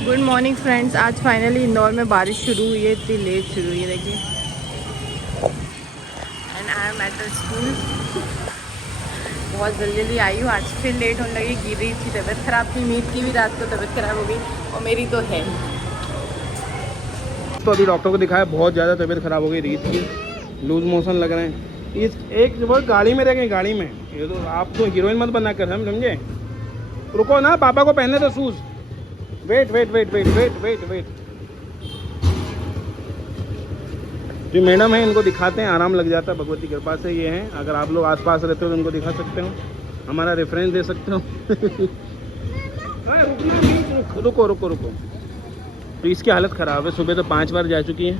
Good morning friends. आज finally Indore में बारिश शुरू हुई है, इतनी लेट शुरू हुई है देखिए। And I am at the school. बहुत जल्दी आई हूँ, आज फिर लेट होने लगी। गिर रही थी, तबीयत ख़राब थी, मीत की भी रात को तबीयत ख़राब हो गई और मेरी तो है। तो अभी डॉक्टर को दिखाया, बहुत ज़्यादा तबीयत ख़राब हो गई, रीत की लूज मोशन लग रहे हैं। इस एक वो गाड़ी में रह गए, गाड़ी में। ये तो आप तो हीरोइन मत बना कर, हम समझे। रुको ना, पापा को पहनने दो shoes. Wait wait wait wait wait wait wait. जो मैडम है इनको दिखाते हैं, आराम लग जाता है भगवती की कृपा से। ये हैं, अगर आप लोग आसपास रहते हो तो इनको दिखा सकते हो, हमारा रेफरेंस दे सकते हो। रुको रुको रुको। तो इसकी हालत ख़राब है, सुबह तो 5 बार जा चुकी है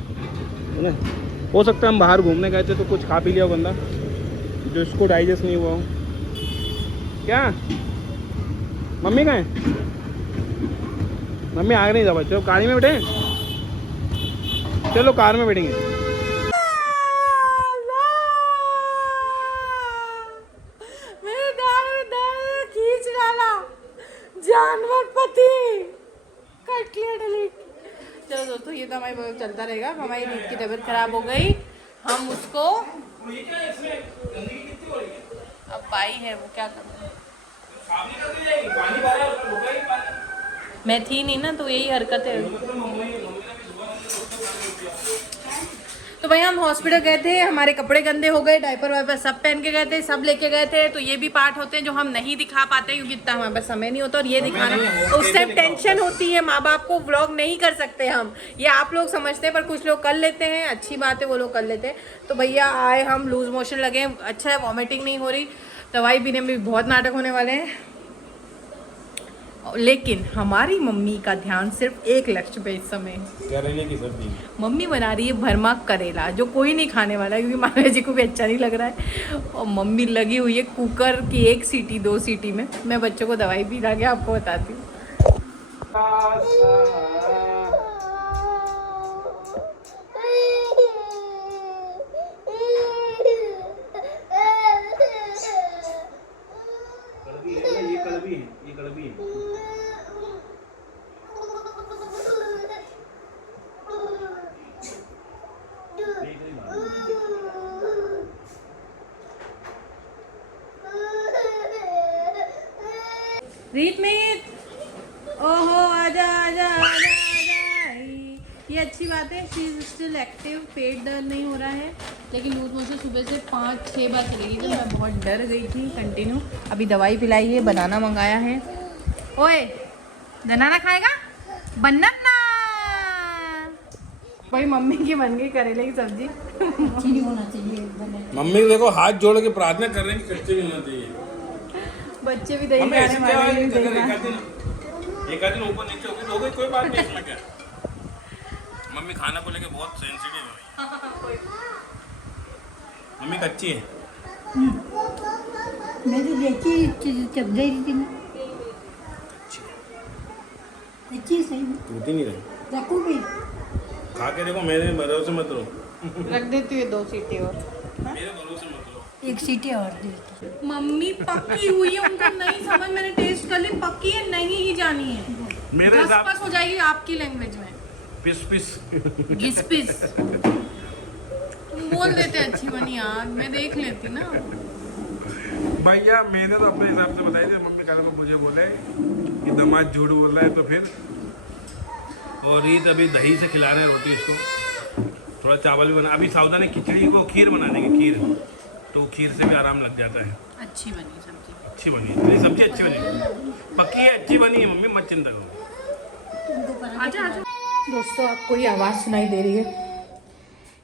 ना। हो सकता है हम बाहर घूमने गए थे तो कुछ खा पी लिया हो बंदा, जो इसको डाइजेस्ट नहीं हुआ हो। क्या मम्मी कहाँ है? मम्मी आगे नहीं जा पाते, चलो कार में बैठे, चलो कार में बैठेंगे। खींच डाला जानवर पति, कट लिया डिलीट। चलो दोस्तों, ये तो हमारी चलता रहेगा। हमारी रीत की तबीयत खराब हो गई, हम उसको अब भाई है वो क्या कर रहा है। मैं थी नहीं ना, तो यही हरकत है। तो भाई हम हॉस्पिटल गए थे, हमारे कपड़े गंदे हो गए, डायपर वाइपर सब पहन के गए थे, सब लेके गए थे। तो ये भी पार्ट होते हैं जो हम नहीं दिखा पाते क्योंकि इतना हमारे पास समय नहीं होता। और ये दिखाना उस टाइम टेंशन होती है, माँ बाप को व्लॉग नहीं कर सकते हम। ये आप लोग समझते हैं, पर कुछ लोग कर लेते हैं, अच्छी बात है वो लोग कर लेते हैं। तो भैया आए, हम लूज मोशन लगे, अच्छा है वॉमिटिंग नहीं हो रही। दवाई पीने में भी बहुत नाटक होने वाले हैं, लेकिन हमारी मम्मी का ध्यान सिर्फ एक लक्ष्य पे इस समय। करेले की सब्जी मम्मी बना रही है भरमा करेला, जो कोई नहीं खाने वाला है क्योंकि मामा जी को भी अच्छा नहीं लग रहा है। और मम्मी लगी हुई है कुकर की 1 सीटी 2 सीटी में। मैं बच्चों को दवाई पिला के आपको बताती हूँ। ये कड़वी है। रीत में ओहो आजा आजा आजा आजा। ये अच्छी बात है, शी इज स्टिल एक्टिव, पेट दर्द नहीं हो रहा है। लेकिन लूज मोशन सुबह से 5-6 बार चली गई, तो मैं बहुत डर गई थी कंटिन्यू। अभी दवाई पिलाई है, बनाना मंगाया है। ओए बनाना खाएगा? बनाना भाई मम्मी की बन गई करेले की सब्जी। नहीं होना चाहिए। मम्मी देखो हाथ जोड़ के प्रार्थना कर रहे हैं कि कच्चे नहीं होना चाहिए। बच्चे भी दही हमें खाने ऐसे वाले क्या भी दही एक आध दिन ऊपर नीचे हो गई कोई बात नहीं, इसमें क्या। मम्मी खाना को लेके बहुत सेंसिटिव है। मम्मी कच्ची है। मैं तो देखी चब गई थी ना, अच्छी सही टूटी नहीं रही। रखो भी। खा के देखो, मेरे भरोसे मत रहो। रख देती हूँ 2 सीटी और। मेरे भरोसे मत रहो। 1 सीटी और दे। मम्मी पक्की हुई है, उनको नहीं समझ, मैंने टेस्ट कर ली, पक्की है नहीं ही जानी है। मेरे हिसाब घसपस हो जाएगी आपकी लैंग्वेज में। पिस पिस घिस पिस तुम बोल देते अच्छी बनी यार, मैं देख लेती ना। भैया मैंने तो अपने हिसाब से बताई थी, मम्मी कल को मुझे बोले कि दामाद झूठ बोल रहा है तो फिर। और रीत अभी दही से खिला रहे हैं रोटी इसको, थोड़ा चावल भी बना। अभी सावधानी खिचड़ी को खीर बना देंगे, खीर, तो खीर से भी आराम लग जाता है। अच्छी बनी सब्जी, अच्छी बनी है, नहीं सब्जी अच्छी बनी, पक्की है, अच्छी बनी है मम्मी, मत चिंता करो। आजा आजा। दोस्तों आपको ये आवाज़ सुनाई दे रही है,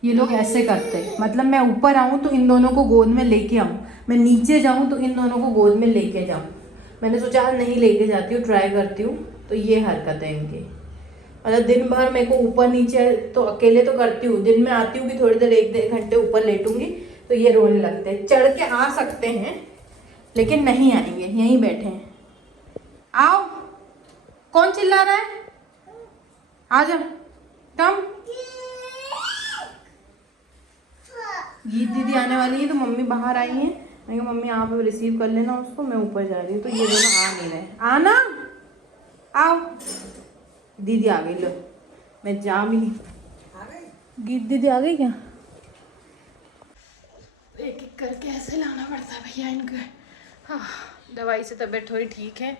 ये लोग ऐसे करते हैं। मतलब मैं ऊपर आऊँ तो इन दोनों को गोद में लेके आऊँ, मैं नीचे जाऊँ तो इन दोनों को गोद में लेके जाऊँ। मैंने सोचा नहीं लेके जाती हूँ, ट्राई करती हूँ। तो ये हरकत है इनकी। मतलब दिन भर मेरे को ऊपर नीचे तो अकेले तो करती हूँ, दिन में आती हूँ कि थोड़ी देर 1-1 घंटे ऊपर लेटूंगी तो ये रोने लगते हैं। चढ़ के आ सकते हैं लेकिन नहीं आएंगे, यहीं बैठे हैं। आओ, कौन चिल्ला रहा है? आ जा, कम। गीत दीदी आने वाली है तो मम्मी बाहर आई है। मैं कहा मम्मी आप रिसीव कर लेना उसको, मैं ऊपर जा रही हूँ। तो ये दोनों आ नहीं रहे। आना, आओ दीदी आ गई, लो मैं जा भी नहीं। गीत दीदी आ गई क्या? एक एक करके ऐसे लाना पड़ता है भैया इनको। हाँ, दवाई से तबीयत थोड़ी ठीक है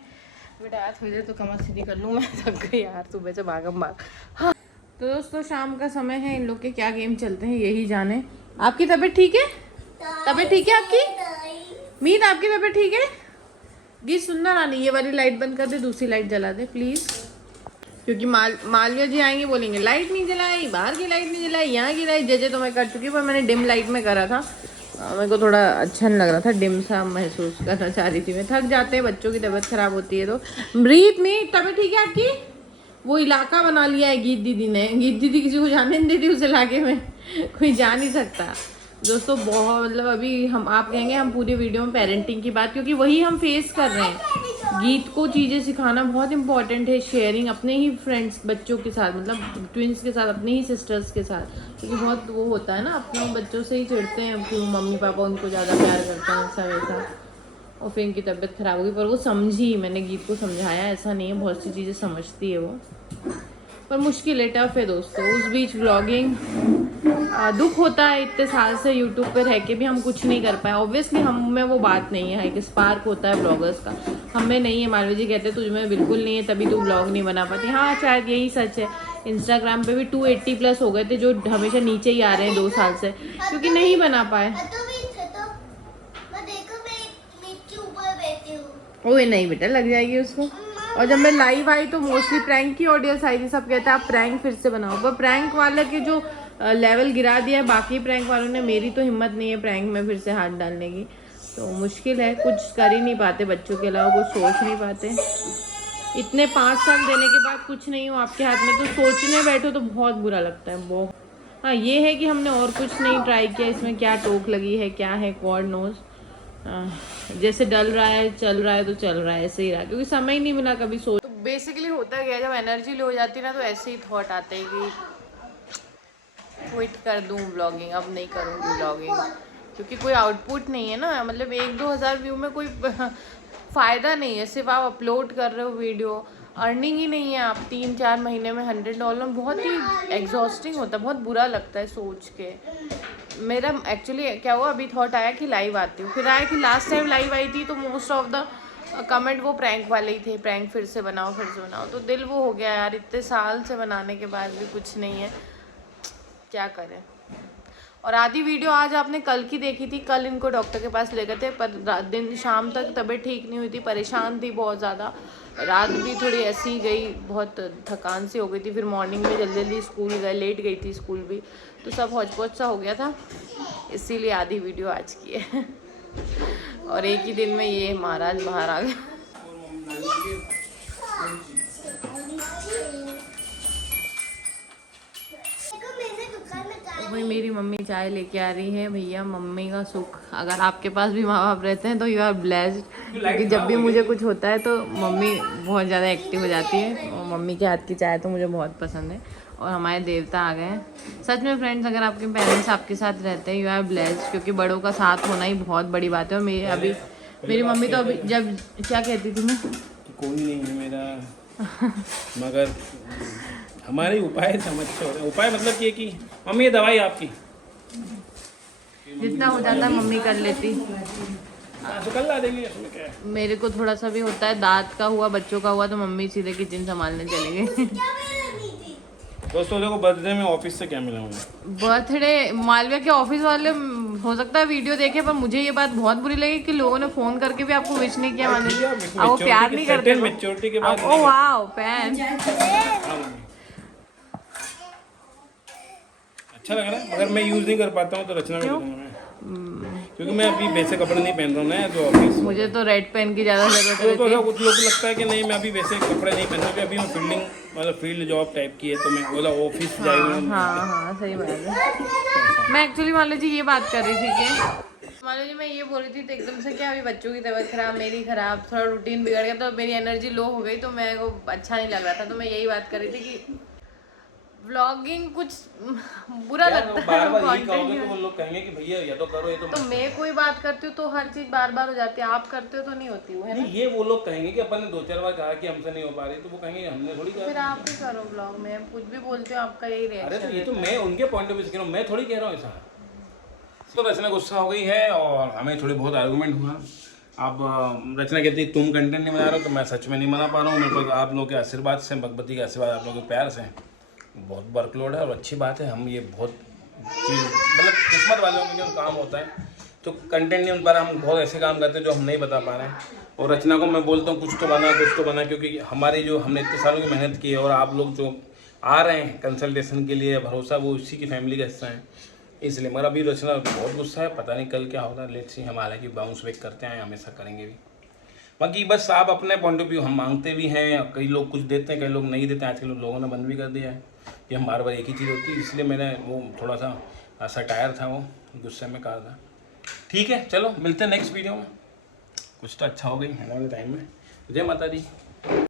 बेटा, थोड़ी देर तो कमर सीधी कर लूँ, मैं थक गई यार सुबह से भागम भाग। हाँ तो दोस्तों शाम का समय है, इन लोग के क्या गेम चलते हैं यही जाने। आपकी तबीयत ठीक है? तबीयत ठीक है आपकी? मीत आपकी तबीयत ठीक है? गीत सुनना रानी, ये वाली लाइट बंद कर दे, दूसरी लाइट जला दे प्लीज़, क्योंकि मालविया जी आएंगे बोलेंगे लाइट नहीं जलाई, बाहर की लाइट नहीं जलाई, यहाँ की लाइट। जैसे तो मैं कर चुकी, पर मैंने डिम लाइट में करा था, मेरे को थोड़ा अच्छा नहीं लग रहा था, डिम सा महसूस करना चाह रही थी मैं। थक जाते हैं, बच्चों की तबीयत खराब होती है तो। रीत में तबीयत ठीक है आपकी? वो इलाका बना लिया है गीत दीदी ने, गीत दीदी किसी को जाने नहीं देती उस इलाके में, कोई जा नहीं सकता दोस्तों। बहुत मतलब अभी हम आप कहेंगे हम पूरी वीडियो में पेरेंटिंग की बात, क्योंकि वही हम फेस कर रहे हैं। गीत को चीज़ें सिखाना बहुत इंपॉर्टेंट है, शेयरिंग अपने ही फ्रेंड्स बच्चों के साथ, मतलब ट्विंस के साथ, अपने ही सिस्टर्स के साथ, क्योंकि बहुत वो होता है ना, अपने बच्चों से ही चिढ़ते हैं कि वो मम्मी पापा उनको ज़्यादा प्यार करते हैं ऐसा वैसा, और फिर इनकी तबीयत ख़राब होगी। पर वो समझी, मैंने गीत को समझाया, ऐसा नहीं है, बहुत सी चीज़ें समझती है वो, पर मुश्किल है, टफ है दोस्तों। उस बीच व्लॉगिंग, दुख होता है इतने साल से यूट्यूब पे रह के भी हम कुछ नहीं कर पाए। ऑब्वियसली हम में वो बात नहीं है कि स्पार्क होता है ब्लॉगर्स का, हमें नहीं है। मालवी जी कहते तुझ में बिल्कुल नहीं है, तभी तू ब्लॉग नहीं बना पाती। हाँ शायद यही सच है। इंस्टाग्राम पे भी 280+ हो गए थे जो हमेशा नीचे ही आ रहे हैं 2 साल से, क्योंकि नहीं बना पाए। ओए नहीं बेटा, लग जाएगी उसको। और जब मैं लाइव आई तो मोस्टली प्रैंक की ऑडियंस आई थी, सब कहते हैं आप प्रैंक फिर से बनाओ, पर प्रैंक वाले के जो लेवल गिरा दिया है बाकी प्रैंक वालों ने, मेरी तो हिम्मत नहीं है प्रैंक में फिर से हाथ डालने की। तो मुश्किल है, कुछ कर ही नहीं पाते, बच्चों के अलावा कुछ सोच नहीं पाते। इतने 5 साल देने के बाद कुछ नहीं हो आपके हाथ में तो सोचने बैठो तो बहुत बुरा लगता है, बहुत। हाँ ये है कि हमने और कुछ नहीं ट्राई किया, इसमें क्या टोक लगी है क्या है गॉड नोज। जैसे डल रहा है चल रहा है तो चल रहा है, ऐसे ही रहा, क्योंकि समय ही नहीं मिला कभी सोच। तो बेसिकली होता क्या है, जब एनर्जी लो हो जाती है ना तो ऐसे ही थॉट आते हैं कि क्विट कर दूं ब्लॉगिंग, अब नहीं करूँगी ब्लॉगिंग, क्योंकि कोई आउटपुट नहीं है ना। मतलब 1-2 हज़ार व्यू में कोई फ़ायदा नहीं है, सिर्फ आप अपलोड कर रहे हो वीडियो, अर्निंग ही नहीं है। आप 3-4 महीने में $100, बहुत ही एग्जॉस्टिंग होता है, बहुत बुरा लगता है सोच के। मेरा एक्चुअली क्या हुआ, अभी थॉट आया कि लाइव आती हूँ, फिर आया कि लास्ट टाइम लाइव आई थी तो मोस्ट ऑफ द कमेंट वो प्रैंक वाले ही थे, प्रैंक फिर से बनाओ फिर से बनाओ, तो दिल वो हो गया यार, इतने साल से बनाने के बाद भी कुछ नहीं है, क्या करें। और आधी वीडियो आज आपने कल की देखी थी, कल इनको डॉक्टर के पास ले गए थे, पर दिन शाम तक तबीयत ठीक नहीं हुई थी, परेशान थी बहुत ज़्यादा, रात भी थोड़ी ऐसी ही गई, बहुत थकान सी हो गई थी। फिर मॉर्निंग में जल्दी जल्दी स्कूल गए, लेट गई थी स्कूल भी, तो सब हौच-पौच सा हो गया था, इसीलिए आधी वीडियो आज की है। और एक ही दिन में ये महाराज बाहर आ गए। वही मेरी मम्मी चाय लेके आ रही है। भैया मम्मी का सुख, अगर आपके पास भी माँ बाप रहते हैं तो यू आर ब्लेस्ड, क्योंकि जब भी मुझे कुछ होता है तो मम्मी बहुत ज़्यादा एक्टिव हो जाती है, और मम्मी के हाथ की चाय तो मुझे बहुत पसंद है। और हमारे देवता आ गए हैं सच में फ्रेंड्स, अगर आपके पेरेंट्स आपके साथ रहते हैं यू आर ब्लेस्ड, क्योंकि बड़ों का साथ होना ही बहुत बड़ी बात है। और मेरी मम्मी तो अभी जब क्या कहती थी मैं, कोई नहीं है मेरा, मगर हमारे उपाय समझ से हो रहे हैं। उपाय मतलब ये कि मम्मी ये दवाई आपकी, जितना हो जाता मम्मी कर लेती, तो कल ला देंगे, इसमें क्या है। मेरे को थोड़ा सा भी होता है, दांत का हुआ, बच्चों का हुआ, तो मम्मी सीधे किचन संभालने चले गए। दोस्तों देखो बर्थडे में ऑफिस से क्या मिला मुझे, बर्थडे मालविया के ऑफिस वाले हो सकता है वीडियो देखे, पर मुझे ये बात बहुत बुरी लगी कि लोगों ने फोन करके भी आपको विश नहीं किया। मालविया वो प्यार नहीं करते, मैच्योरिटी के बाद। ओ वाओ पेन अच्छा लग रहा है, मगर मैं यूज नहीं कर पाता हूँ तो रचना में मैं, क्योंकि मैं अभी वैसे कपड़े नहीं पहन रहा हूँ ना, जो ऑफिस। मुझे तो रेड पेन की ज़्यादा जरूरत है। तो कुछ लोग लगता है कि नहीं मैं अभी वैसे कपड़े नहीं पहन रहा, अभी मैं फील्डिंग मतलब फील्ड जॉब टाइप की है, तो मैं बोला ऑफिस जाएगा। हाँ सही बात है। मैं एक्चुअली मालवी जी ये बात कर रही थी कि मालवी जी मैं ये बोल रही थी, तो एकदम से क्या अभी बच्चों की तबीयत खराब, मेरी खराब, थोड़ा रूटीन बिगड़ गया, तो मेरी एनर्जी लो हो गई, तो मेरे को अच्छा नहीं लग रहा था। तो मैं यही बात कर रही थी कि व्लॉगिंग कुछ बुरा लगता है, बार बार यही content कहोगे तो नहीं वो लोग कहेंगे कि भैया ये तो करो, ये तो तो मत मैं कोई बात करती हूँ तो हर चीज बार बार हो जाती है, आप करते हो तो नहीं होती वो, है ना? नहीं, ये वो लोग कहेंगे कि अपन ने 2-4 बार कहा कि हमसे नहीं हो पा रही, तो वो कहेंगे हमने थोड़ी फिर कहा। आप ही करो ब्लॉग में, कुछ भी बोलते हो आपका यही अरे तो रिएक्शन ये तो मैं उनके पॉइंट ऑफ व्यू से कह रहा हूँ, मैं थोड़ी कह रहा हूँ ऐसा। तो रचना गुस्सा हो गई है और हमें थोड़ी बहुत आर्गूमेंट हुआ। अब रचना कहती है तुम कंटेंट नहीं बना रहे हो, तो मैं सच में नहीं बना पा रहा हूँ। मेरे पास आप लोगों के आशीर्वाद से, भगवती के आशीर्वाद, आप लोगों के प्यार से बहुत वर्कलोड है और अच्छी बात है। हम ये बहुत चीज़ मतलब किस्मत वालों के काम होता है, तो कंटेंट नहीं बन पा रहा। हम बहुत ऐसे काम करते हैं जो हम नहीं बता पा रहे हैं। और रचना को मैं बोलता हूँ कुछ तो बना, कुछ तो बना, क्योंकि हमारी जो हमने इतने सालों की मेहनत की है और आप लोग जो आ रहे हैं कंसल्टेशन के लिए, भरोसा वो उसी की फैमिली का हिस्सा है, इसलिए। मगर अभी रचना बहुत गुस्सा है, पता नहीं कल क्या होगा। लेट्स सी, हम हालांकि बाउंस बैक करते हैं, हमेशा करेंगे भी। बाकी बस आप अपने पॉइंट ऑफ व्यू, हम मांगते भी हैं, कई लोग कुछ देते हैं, कई लोग नहीं देते हैं। आजकल लोगों ने बंद भी कर दिया है कि हम बार बार एक ही चीज़ होती है, इसलिए मैंने वो थोड़ा सा सटायर था, वो गुस्से में कहा था। ठीक है, चलो मिलते हैं नेक्स्ट वीडियो में। कुछ तो अच्छा हो गई आने वाले टाइम में। जय माता दी।